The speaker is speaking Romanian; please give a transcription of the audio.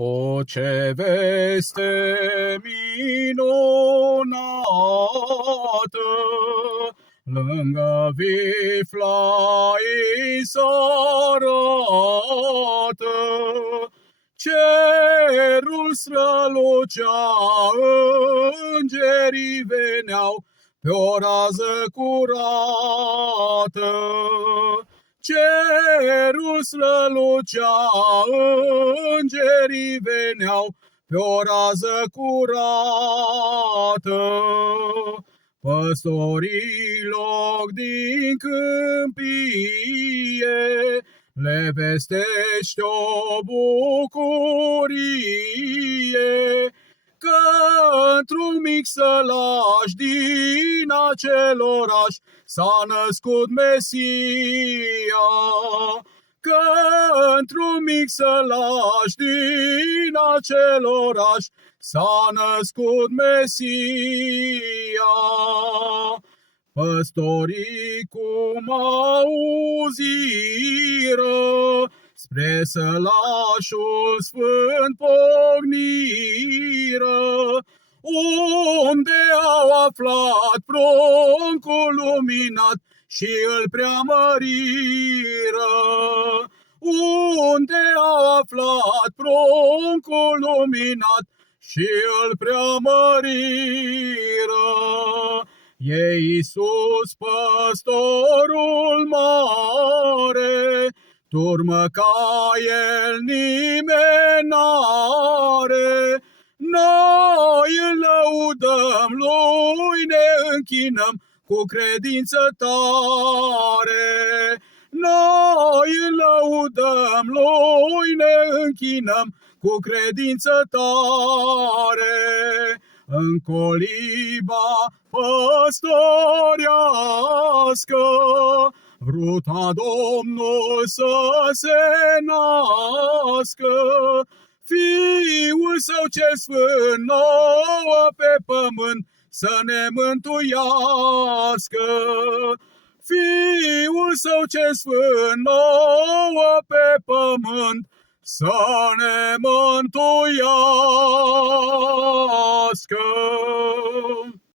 O, ce veste minunată, lângă Viflai s-arată. Cerul strălucea, îngerii veneau pe o rază curată. Cerul strălucea, îngerii veneau pe o rază curată. Păstorii loc din câmpie le vestește o bucurie, că într-un mic sălaș din acel oraș s-a născut Mesia. Că într-un mic sălaș din acel oraș s-a născut Mesia. Păstorii cum auziră, spre sălașul sfânt porniră, unde au aflat pruncul luminat și îl preamăriră. Unde au aflat pruncul luminat și îl preamăriră. E Iisus, păstorul mare, turmă ca el nimeni n-are. Noi îl lăudăm, lui ne închinăm cu credință tare. Noi îl lăudăm, lui ne închinăm cu credință tare. În coliba păstorească vruta Domnul să se nască. Fiul Său cel Sfânt nouă pe pământ să ne mântuiască. Fiul Său cel Sfânt nouă pe pământ să ne mântuiască.